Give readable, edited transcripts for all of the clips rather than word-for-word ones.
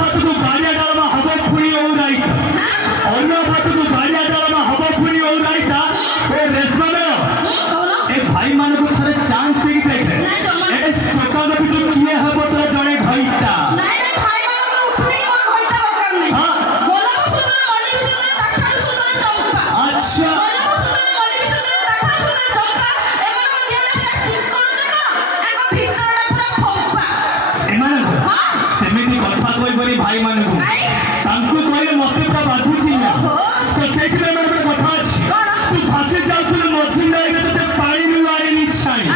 ଭାତକୁ ଗାଡ଼ିଆ ଡାଲମା ହବ ପୁଣି ଓଉ ରାଇତା ଅନ୍ନ ଭାତକୁ ଗାଡ଼ିଆ ଡାଲମା ହବ ପୁଣି ଓଉ ରାଇତା ଏ ରେଶମା ମେଳ ଏ ଭାଇମାନଙ୍କୁ ଥରେ ଚାନ୍ସ ଦେଇକି ଦେଖେ ଏ ଦୋକାନ ଭିତରୁ କିଏ ହବ ତୋର ଜଣେ ଘଇତା ଆଚ୍ଛା ସେମିତି କଥା କହିବନି ଭାଇମାନଙ୍କୁ ତାଙ୍କୁ କହିଲେ ମତେ ପୁରା ବାଧୁଛି ନା ତ ସେଇଥିପାଇଁ ମୋର ଗୋଟେ କଥା ଅଛି ତୁ ଭାସି ଯାଉଥିଲୁ ମଝି ନଈରେ ତତେ ପାଣିରୁ ଆଣିନି ଛାଣି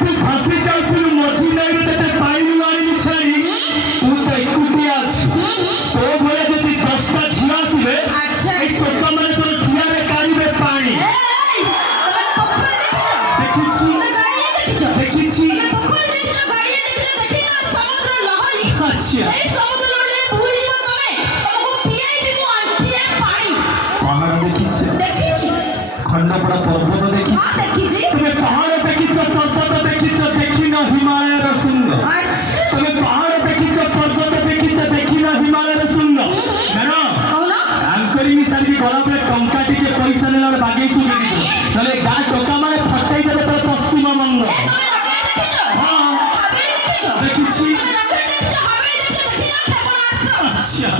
ତୁ ଭାସି ଯାଉଥିଲୁ ମଝି ନଈରେ ତତେ ପାଣିରୁ ଆଣିନି ଛାଣି ତୁ ତ ଏକୁଟିଆ ଅଛି ତୋ ଭଳିଆ ଯଦି 10ଟା ଝିଅ ଆସିବେ ଏଇ ଟୋକାମାନେ ତୋର ଝିଅରେ କାଢ଼ିବେ ପାଣି ଦେଖିଛି ଦେଖିଛି ଆଚ୍ଛା ପାହାଡ଼ ଦେଖିଛ ଖଣ୍ଡପଡ଼ା ପର୍ବତ ଦେଖିଛ তুমি পাহাড় দেখিছ পর্বত দেখিছ দেখিন হিমালয়ের শৃঙ্গ তুমি পাহাড় দেখিছ পর্বত দেখিছ দেখিন হিমালয়ের শৃঙ্গ ম্যাডাম আঙ্করিং সারিকি গলাবেলে টঙ্কা টিকে পয়সা নেলা বাগেই চুকে দিব তাহলে গাঁ টোকা মানে ফটাই দেবে তোর পশ্চিমবঙ্গ দেখিছি আচ্ছা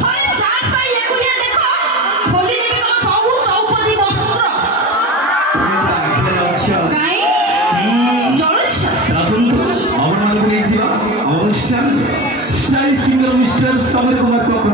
অনুষ্ঠান স্টাইল সিঙ্গার মিস্টার সমর কুমার কখন